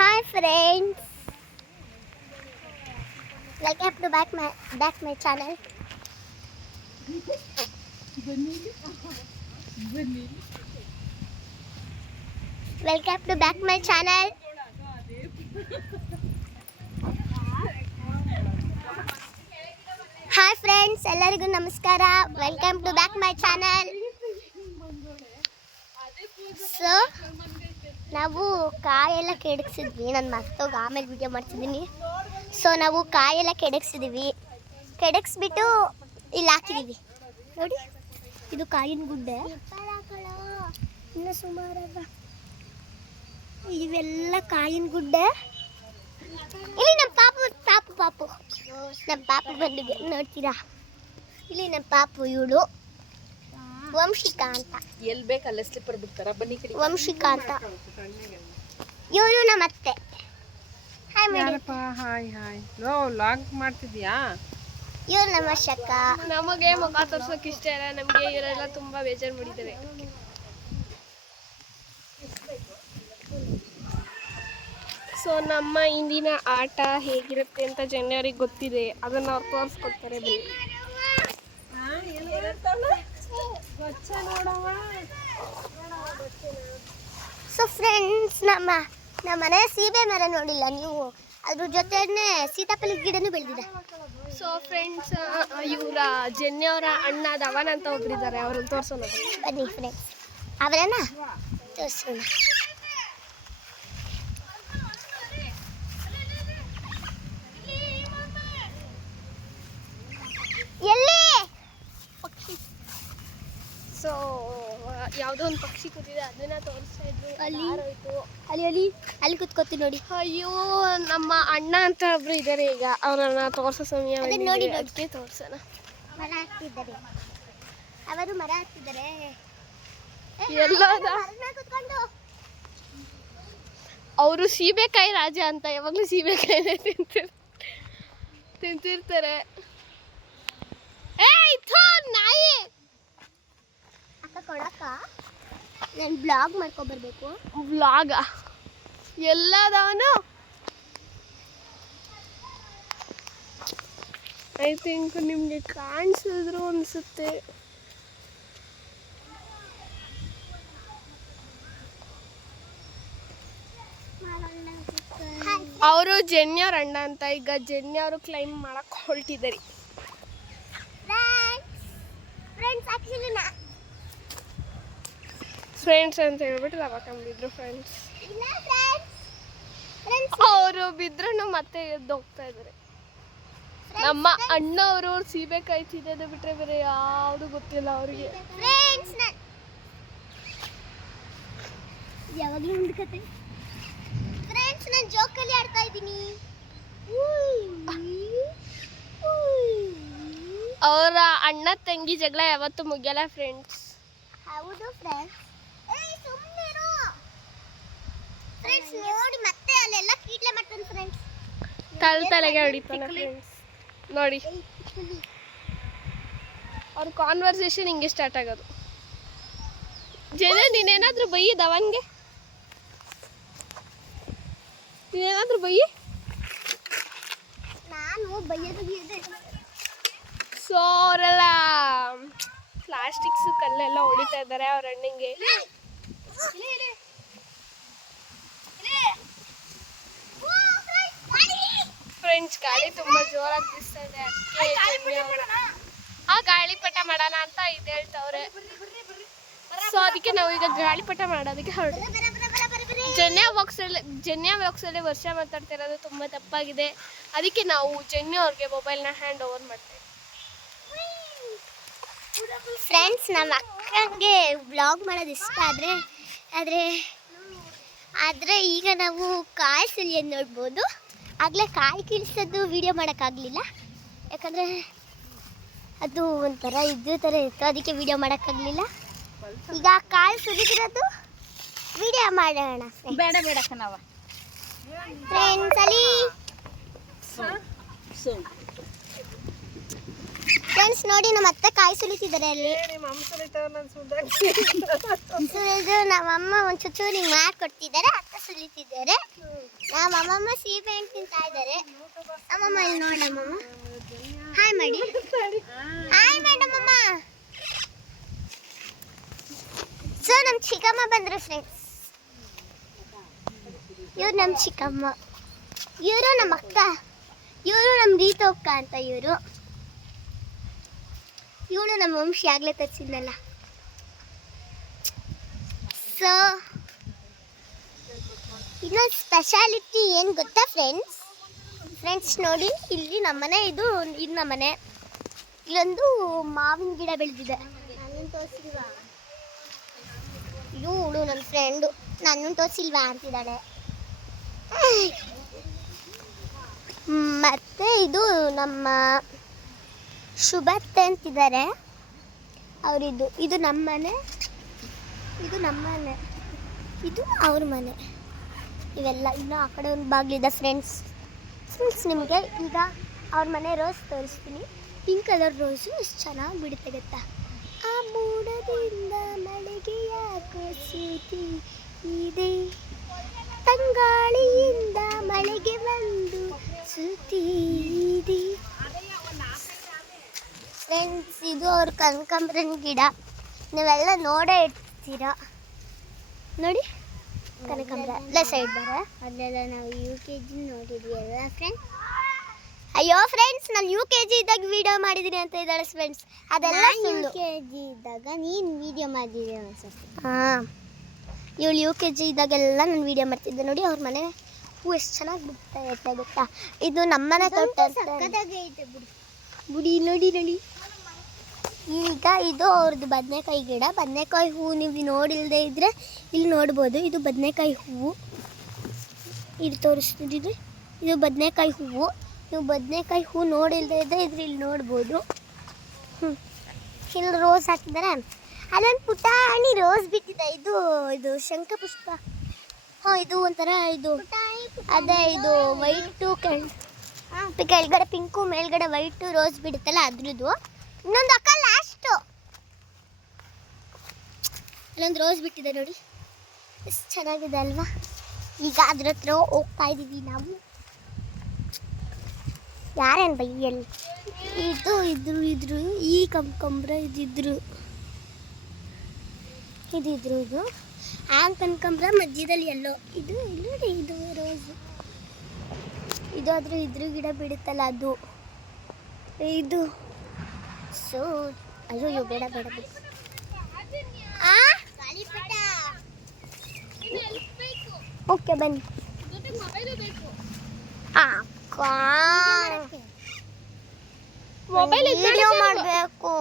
Hi friends, welcome to back my channel. Welcome to back my channel. Hi friends, ಎಲ್ಲರಿಗೂ ನಮಸ್ಕಾರ. Welcome to back my channel. So ನಾವು ಕಾಯೆಲ್ಲ ಕೆಡಗಿಸಿದ್ವಿ. ನಾನು ಮರ್ತೋಗಿ ಆಮೇಲೆ video ಮಾಡ್ತಿದ್ದೀನಿ. So ನಾವು ಕಾಯೆಲ್ಲ ಕೆಡಗಿಸ್ಬಿಟ್ಟು ಇಲ್ಲಿ ಹಾಕಿದ್ದೀವಿ ನೋಡಿ. ಇದು ಕಾಯಿನ ಗುಡ್ಡೆ. ಇನ್ನು ಸುಮಾರದ ಇವೆಲ್ಲ ಕಾಯಿನ ಗುಡ್ಡೆ. ಇಲ್ಲಿ ನಮ್ಮ ಪಾಪು ನಮ್ಮ ಪಾಪು ಬಂದಿದೆ ನೋಡ್ತೀರಾ. ಇಲ್ಲಿ ನಮ್ಮ ಪಾಪು ಇವಳು ವಂಶಿಕಾ ಅಂತ. ಎಲ್ಲಿ ಬೇಕಲ್ಲ ಸ್ಲಿಪ್ಪರ್ ಬಿಡ್ತಾರ ಬನ್ನಿ ಕಡೆ. ವಂಶಿಕಾ ಅಂತ ಇವಳು ನಮ್ಮ ಅತ್ತೆ. ಹಾಯ್ ಯಾರಪ್ಪ? Hi hi. ನೋ ಲಾಗ್ ಮಾಡ್ತಿದ್ಯಾ? ಇವ್ರು ನಮ್ಮ ಶಕ. ನಮಗೆ ಮುಖ ತೋರ್ಸೋಕೆ ಇಷ್ಟ ಇಲ್ಲ. ನಮಗೆ ಇವರೆಲ್ಲ ತುಂಬಾ ಬೇಜಾರು ಮಾಡಿದ್ದಾರೆ. ಸೊ ನಮ್ಮ ಇಂದಿನ ಆಟ ಹೇಗಿರುತ್ತೆ ಅಂತ ಜನರಿಗೆ ಗೊತ್ತಿದೆ. ಅದನ್ನ ಅವ್ರು ತೋರಿಸ್ಕೊಡ್ತಾರೆ ಬನ್ನಿ. ಸೊ ಫ್ರೆಂಡ್ಸ್, ನಮ್ಮ ಮನೆ ಸೀಬೆ ಮರ ನೋಡಿಲ್ಲ ನೀವು? ಅದ್ರ ಜೊತೆನೆ ಸೀತಾಫಲ ಗಿಡನೂ ಬೆಳೆದಿದೆ. ಸೊ ಫ್ರೆಂಡ್ಸ್, ಇವರ ಜೆನ್ನಿಯವರ ಅಣ್ಣ ಧವನ್ ಅಂತ ಒಬ್ಬರಿದ್ದಾರೆ. ಅವ್ರನ್ನ ತೋರಿಸೋಣ ಬನ್ನಿ ಫ್ರೆಂಡ್ಸ್, ಅವರನ್ನ ತೋರಿಸೋಣ. ಎಲ್ಲಿ ಪಕ್ಷಿ? ಸೊ ಯಾವುದೋ ಒಂದು ಪಕ್ಷಿ ಕೂತಿದೆ, ಅದನ್ನ ತೋರಿಸ್ತಾ ಇದ್ರು. ಅಲ್ಲಿ ಯಾರೋಯ್ತು? ಅಲ್ಲಿ ಕುತ್ಕೋತೀನಿ ನೋಡಿ. ಅಯ್ಯೋ, ನಮ್ಮ ಅಣ್ಣ ಅಂತ ಒಬ್ರು ಇದ್ದಾರೆ. ಈಗ ಅವ್ರನ್ನ ತೋರಿಸೋ ಸಮಯ ಅದನ್ನ ನೋಡಿ, ಅದಕ್ಕೆ ತೋರ್ಸೋಣ. ಮರ ಹಾಕ್ತಿದ್ದಾರೆ ಅವರು. ಮರ ಹಾಕ್ತಿದ್ದಾರೆ. ಎಲ್ಲೋದ? ಅವರು ಸೀಬೆಕಾಯಿ ರಾಜ ಅಂತ ಯಾವಾಗಲೂ ಸೀಬೆಕಾಯಿನೇ ತಿಂತಿರ್ತಾರೆ. ನಾಯಿ ಅಕ್ಕ ಕೊಡಕ್ಕ, ನಾನು ಬ್ಲಾಗ್ ಮಾಡ್ಕೊಬರ್ಬೇಕು. ವ್ಲಾಗ ಎಲ್ಲದವನು ಐ ಥಿಂಕ್ ನಿಮಗೆ ಕಾಣಿಸಿದ್ರು ಅನಿಸುತ್ತೆ. ಅವರು ಜೆನ್ನಿಯವ್ರ ಅಣ್ಣ ಅಂತ. ಈಗ ಜೆನ್ನಿಯವರು ಕ್ಲೈಮ್ ಮಾಡಕ್ ಹೊರಟಿದ್ದಾರೆ. ಫ್ರೆಂಡ್ಸ್ ಅಂತ ಹೇಳ್ಬಿಟ್ಟು ಬಿದ್ರು. ಫ್ರೆಂಡ್ಸ್ ಅವರು ಬಿದ್ರು ಮತ್ತೆ ಎದ್ದು ಹೋಗ್ತಾ ಇದ್ದಾರೆ. ನಮ್ಮ ಅಣ್ಣವರು ಸೀಬೆಕಾಯಿ ತಿನ್ನೋದು ಬಿಟ್ರೆ ಬೇರೆ ಯಾವುದು ಗೊತ್ತಿಲ್ಲ ಅವ್ರಿಗೆ. ಯಾವಾಗಲೂ ಒಂದು ಕತೆ. ಫ್ರೆಂಡ್ಸ್, ನಾನು ಜೋಕಲ್ಲಿ ಆಡ್ತಾ ಇದ್ದೀನಿ. ಅವರ ಅಣ್ಣ ತಂಗಿ ಜಗಳ ಯಾವತ್ತೂ ಮುಗಿಯಲ್ಲ ಫ್ರೆಂಡ್ಸ್. ಹೌದು ಫ್ರೆಂಡ್ಸ್. ಫ್ರೆಂಡ್ಸ್ ನೋಡಿ, ಮತ್ತೆ ಅಲ್ಲೆಲ್ಲ ಕೀಟ್ಲೆ ಮಾಡ್ತಾನೆ ಫ್ರೆಂಡ್ಸ್. ತಲೆಗೆ ಹೊಡಿತಾನೆ ಫ್ರೆಂಡ್ಸ್. ನೋಡಿ, ಅವ್ರ ಕಾನ್ವರ್ಸೇಷನ್ ಹಿಂಗೆ ಸ್ಟಾರ್ಟ್ ಆಗೋದು. ನೀನೇನಾದ್ರೂ ಬೈಯಿ ಧವನ್ಗೆ, ನೀನೇನಾದ್ರೂ ಬೈಯಿ. ನಾನು ಬೈಯೋದು. ಸೊ ಅವರೆಲ್ಲ ಪ್ಲಾಸ್ಟಿಕ್ಸ್ ಕಲ್ಲೆಲ್ಲ ಹೊಡಿತಾ ಇದ್ದಾರೆ ಅವ್ರ ಅಣ್ಣಂಗೆ. ಫ್ರೆಂಡ್ಸ್, ಗಾಳಿ ತುಂಬಾ ಜೋರಾಗಿ ಬೀಸ್ತಾ ಇದೆ. ಗಾಳಿಪಟ ಮಾಡೋಣ ಅಂತ ಇದು ಹೇಳ್ತವ್ರೆ. ಸೊ ಅದಕ್ಕೆ ನಾವು ಈಗ ಗಾಳಿಪಟ ಮಾಡೋದಕ್ಕೆ ಹೊರಡು. ಜನ್ಯ ಬಾಕ್ಸಲ್ಲಿ ವರ್ಷ ಮಾತಾಡ್ತಿರೋದು ತುಂಬ ತಪ್ಪಾಗಿದೆ. ಅದಕ್ಕೆ ನಾವು ಜನ್ಯ ಅವ್ರಿಗೆ ಮೊಬೈಲ್ನ ಹ್ಯಾಂಡ್ ಓವರ್ ಮಾಡ್ತೇವೆ. ಫ್ರೆಂಡ್ಸ್, ನಮ್ಮ ಅಕ್ಕಂಗೆ ವ್ಲಾಗ್ ಮಾಡೋದು ಇಷ್ಟ. ಆದರೆ ಈಗ ನಾವು ಕಾಯಿ ಸುಲಿಯೋದು ನೋಡ್ಬೋದು. ಆಗಲೇ ಕಾಯಿ ಕೀಳ್ಸೋದು ವಿಡಿಯೋ ಮಾಡೋಕ್ಕಾಗಲಿಲ್ಲ, ಯಾಕಂದರೆ ಅದು ಒಂಥರ ಇದ್ದು ಥರ ಇತ್ತು. ಅದಕ್ಕೆ ವಿಡಿಯೋ ಮಾಡೋಕ್ಕಾಗಲಿಲ್ಲ. ಈಗ ಕಾಯಿ ಸುಲಿದಿರೋದು ವಿಡಿಯೋ ಮಾಡೋಣ. ಬೇಡ ನಾವು ಫ್ರೆಂಡ್ಸ್, ಅಲ್ಲಿ ಫ್ರೆಂಡ್ಸ್ ನೋಡಿ ನಮ್ಮ ಅತ್ತೆ ಕಾಯಿ ಸುಲಿತಿದ್ದಾರೆ ಅಲ್ಲಿ. ನಿಮ್ಮ ಅಮ್ಮ ಸುಲಿತಾವ ನಾನು ಸುಲ್ದಾಗಿ ಸುಲಿದು ನಮ್ಮಮ್ಮ ಒಂದು ಚೂರು ಹಿಂಗೆ ಮಾಡ್ಕೊಡ್ತಿದ್ದಾರೆ, ಅತ್ತೆ ಸುಲಿತಿದ್ದಾರೆ. ನಮ್ಮಮ್ಮ ಸೀಬೆ ಹಣ್ಣು ತಿಂತಾ ಇದ್ದಾರೆ. ನಮ್ಮಮ್ಮ ಇಲ್ಲಿ ನೋಡಿ, ನಮ್ಮಮ್ಮ ಹಾಯ್ ಮಾಡಿ, ಹಾಯ್ ಮೇಡಮಮ್ಮ. ಸೊ ನಮ್ಮ ಚಿಕ್ಕಮ್ಮ ಬಂದರು ಫ್ರೆಂಡ್ಸ್. ಇವ್ರು ನಮ್ಮ ಚಿಕ್ಕಮ್ಮ, ಇವರು ನಮ್ಮ ಅಕ್ಕ, ಇವರು ನಮ್ಮ ರೀತೋಕ್ಕ ಅಂತ ಇವರು. ಇವಳು ನಮ್ಮ ವಂಶಿ ಆಗ್ಲೇ ತರಿಸಿದ್ನಲ್ಲ. ಸೊ ಇನ್ನೊಂದು ಸ್ಪೆಷಾಲಿಟಿ ಏನು ಗೊತ್ತಾ ಫ್ರೆಂಡ್ಸ್ ನೋಡಿ, ಇಲ್ಲಿ ನಮ್ಮನೆ, ಇದು ನಮ್ಮನೆ. ಇಲ್ಲೊಂದು ಮಾವಿನ ಗಿಡ ಬೆಳೆದಿದೆ. ಇವಳು ನನ್ನ ಫ್ರೆಂಡು, ನನ್ನನ್ನು ತೋರಿಸಿಲ್ವಾ ಅಂತಿದ್ದಾಳೆ. ಮತ್ತೆ ಇದು ನಮ್ಮ ಶುಭತ್ತೆ ಅಂತಿದ್ದಾರೆ ಅವರಿದ್ದು. ಇದು ನಮ್ಮ ಮನೆ, ಇದು ನಮ್ಮ ಮನೆ, ಇದು ಅವ್ರ ಮನೆ. ಇವೆಲ್ಲ ಇನ್ನೂ ಆ ಕಡೆ ಒಂದು ಬಾಗಿಲಿದೆ ಫ್ರೆಂಡ್ಸ್. ನಿಮಗೆ ಈಗ ಅವ್ರ ಮನೆ ರೋಸ್ ತೋರಿಸ್ತೀನಿ. ಪಿಂಕ್ ಕಲರ್ ರೋಸು ಎಷ್ಟು ಚೆನ್ನಾಗಿ ಬಿಡುತ್ತೆ ಗೊತ್ತಾ. ಆ ಮೋಡದಿಂದ ಮಳೆಗೆ ಯಾಕೋ ಸೂತಿ ಇದೆ, ತಂಗಾಳಿಯಿಂದ ಮಳೆಗೆ ಬಂದು ಸೂತಿ ಇದೆ. ಫ್ರೆಂಡ್ಸ್ ಇದು ಅವ್ರ ಕನಕಾಂಬರನ ಗಿಡ, ನೀವೆಲ್ಲ ನೋಡೇ ಇರ್ತೀರ ನೋಡಿ. ಕನಕಾಂಬರ ಎಲ್ಲ ಸೈಡ್ ಬರ, ಅದೆಲ್ಲ ನಾವು UKG ನೋಡಿದ್ವಿ ಅಲ್ವಾ ಫ್ರೆಂಡ್ಸ್. ಅಯ್ಯೋ ಫ್ರೆಂಡ್ಸ್, ನಾನು UKG ಇದ್ದಾಗ ವಿಡಿಯೋ ಮಾಡಿದ್ದೀನಿ ಅಂತ ಇದ್ದಾಳೆ ಫ್ರೆಂಡ್ಸ್. ಅದೆಲ್ಲ UKG ಇದ್ದಾಗ ನೀನು ವಿಡಿಯೋ ಮಾಡಿದ್ದೀರಿ ಅನ್ಸುತ್ತೆ. ಹಾಂ, ಇವಳು UKG ಇದ್ದಾಗೆಲ್ಲ ನಾನು ವಿಡಿಯೋ ಮಾಡ್ತಿದ್ದೆ ನೋಡಿ. ಅವ್ರ ಮನೆ ಹೂ ಎಷ್ಟು ಚೆನ್ನಾಗಿ ಬಿಡ್ತಾ ಇರುತ್ತೆ ಗೊತ್ತಾ. ಇದು ನಮ್ಮನೆ ತೋಟ ಬುಡಿ ನೋಡಿ. ಈಗ ಇದು ಅವ್ರದ್ದು ಬದನೆಕಾಯಿ ಗಿಡ. ಬದನೆಕಾಯಿ ಹೂವು ನೀವು ನೋಡಿಲ್ಲದೆ ಇದ್ದರೆ ಇಲ್ಲಿ ನೋಡ್ಬೋದು. ಇದು ಬದನೆಕಾಯಿ ಹೂವು, ಇದು ತೋರಿಸ್ತಿದ್ದು. ಇದು ಬದನೆಕಾಯಿ ಹೂವು. ನೀವು ಬದನೆಕಾಯಿ ಹೂವು ನೋಡಿಲ್ಲದೆ ಇದ್ದರೆ ಇಲ್ಲಿ ನೋಡ್ಬೋದು. ಇಲ್ಲಿ ರೋಸ್ ಹಾಕಿದ್ದಾರೆ. ಅಲ್ಲೊಂದು ಪುಟಾಣಿ ರೋಸ್ ಬಿಟ್ಟಿದೆ. ಇದು ಶಂಖಪುಷ್ಪ. ಹಾಂ, ಇದು ಒಂಥರ ಇದು ಅದೇ ಇದು ವೈಟು ಕೆಳಗಡೆ ಪಿಂಕು, ಮೇಲ್ಗಡೆ ವೈಟು ರೋಸ್ ಬಿಡುತ್ತಲ್ಲ ಅದ್ರದ್ದು. ಇನ್ನೊಂದು ಅಕ್ಕ ಲಾಸ್ಟು ಅಲ್ಲೊಂದು ರೋಸ್ ಬಿಟ್ಟಿದೆ ನೋಡಿ, ಎಷ್ಟು ಚೆನ್ನಾಗಿದೆ ಅಲ್ವಾ. ಈಗ ಅದ್ರ ಹತ್ರ ಹೋಗ್ತಾ ಇದ್ದೀವಿ ನಾವು. ಯಾರೇನು ಬೈಯಲ್ಲಿ ಇದ್ರು ಈ ಕನಕಾಂಬರ ಇದು ಆ ಕನಕಾಂಬರ ಮಧ್ಯದಲ್ಲಿ ಎಲ್ಲೋ ಇದು ನೋಡಿ. ಇದು ರೋಸು, ಇದು ಆದರೂ ಇದ್ರ ಗಿಡ ಬಿಡುತ್ತಲ್ಲ ಅದು ಇದು. ಸೊ ಅಯ್ಯೋ ಬೇಡ ಓಕೆ ಬನ್ನಿ. ಮೊಬೈಲ್ ವಿಡಿಯೋ ಮಾಡಬೇಕು.